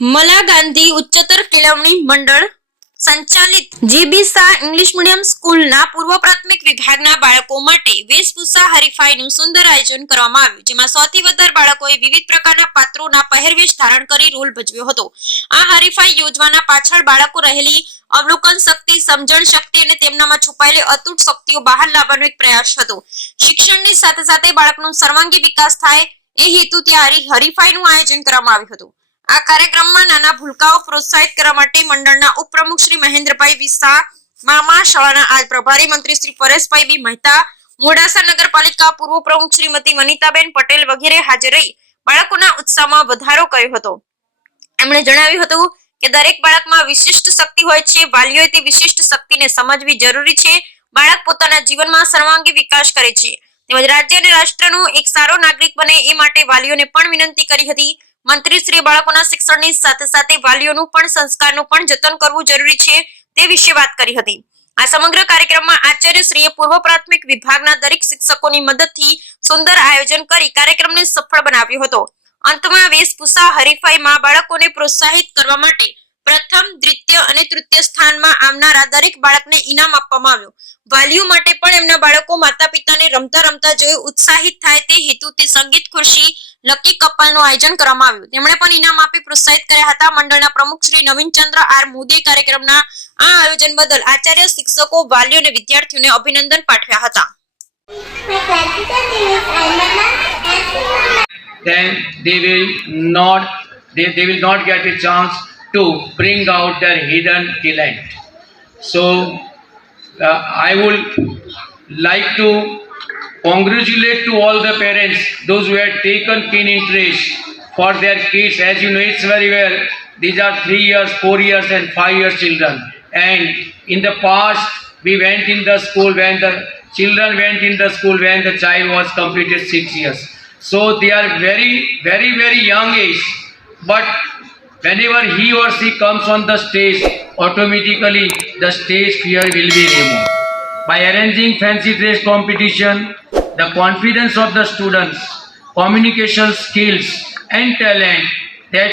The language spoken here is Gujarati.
મલા ગાંધી ઉચ્ચતર કેળવણી મંડળ સંચાલિત જીબી શાહ ઇંગ્લિશ મીડિયમ સ્કૂલના પૂર્વ પ્રાથમિક વિભાગના બાળકો માટે વેશભૂષા હરીફાઈનું સુંદર આયોજન કરવામાં આવ્યું, જેમાં સૌથી વધારે બાળકોએ વિવિધ પ્રકારના પાત્રોના પહેરવેશ ધારણ કરી રોલ ભજવ્યો હતો. આ હરીફાઈ યોજવાના પાછળ બાળકો રહેલી અવલોકન શક્તિ, સમજણ શક્તિ અને તેમનામાં છુપાયેલી અતૂટ શક્તિઓ બહાર લાવવાનો એક પ્રયાસ હતો. શિક્ષણની સાથે સાથે બાળકનો સર્વાંગી વિકાસ થાય એ હેતુથી હરીફાઈનું આયોજન કરવામાં આવ્યું હતું. આ કાર્યક્રમમાં નાના ભૂલકાઓ પ્રોત્સાહિત કરવા માટે મંડળના ઉપપ્રમુખ શ્રી મહેન્દ્રભાઈ વિસા મામા શાળાના આજ પ્રભારી મંત્રી શ્રી પરેશભાઈ બી મહેતા, મોડાસા નગરપાલિકા પૂર્વ પ્રમુખ શ્રીમતી વનિતાબેન પટેલ વગેરે હાજર રહી બાળકોના ઉત્સાહમાં વધારો કર્યો હતો. એમણે જણાવ્યું હતું કે દરેક બાળકમાં વિશિષ્ટ શક્તિ હોય છે, વાલીઓએ તે વિશિષ્ટ શક્તિને સમજવી જરૂરી છે, બાળક પોતાના જીવનમાં સર્વાંગી વિકાસ કરે છે. તેમજ રાજ્ય અને રાષ્ટ્રનો એક સારો નાગરિક બને એ માટે વાલીઓને પણ વિનંતી કરી હતી. મંત્રીશ્રીએ બાળકોના શિક્ષણની સાથે સાથે વાલીઓનું પણ સંસ્કારનું પણ જતન કરવું જરૂરી છે તે વિશે વાત કરી હતી. આ સમગ્ર કાર્યક્રમમાં આચાર્યશ્રીએ પૂર્વ પ્રાથમિક વિભાગના દરેક શિક્ષકોની મદદથી સુંદર આયોજન કરી કાર્યક્રમને સફળ બનાવ્યો હતો. અંતમાં વેશભૂષા હરીફાઈમાં બાળકોને પ્રોત્સાહિત કરવા માટે પ્રથમ દ્વિતીય અને તૃતીય સ્થાનમાં આવનારા દરેક બાળકને ઇનામ આપવામાં આવ્યું. વાલીઓ માટે પણ એમના બાળકો માતા પિતાને રમતા રમતા જોઈ ઉત્સાહિત થાય તે હેતુથી સંગીત ખુરશી લકી કપલનું આયોજન કરવામાં આવ્યું. તેમણે પણ ઇનામ આપી પ્રોત્સાહિત કર્યા હતા. મંડળના પ્રમુખ શ્રી નવીનચંદ્ર આર મોદી કાર્યક્રમના આ આયોજન બદલ આચાર્ય શિક્ષકો વાલીઓ અને વિદ્યાર્થીઓને અભિનંદન પાઠવ્યા હતા. Then they will not they, they will not get a chance to bring out their hidden talent. So uh, i would like to congratulate to all the parents those who had taken keen interest for their kids. As you know it's very well these are 3 years 4 years and 5 years children. And in the past we went in the school when the children went in the school when the child was completed 6 years. So they are very very very young age. But whenever he or she comes on the stage automatically the stage fear will be removed. By arranging fancy dress competition the confidence of the students communication skills and talent that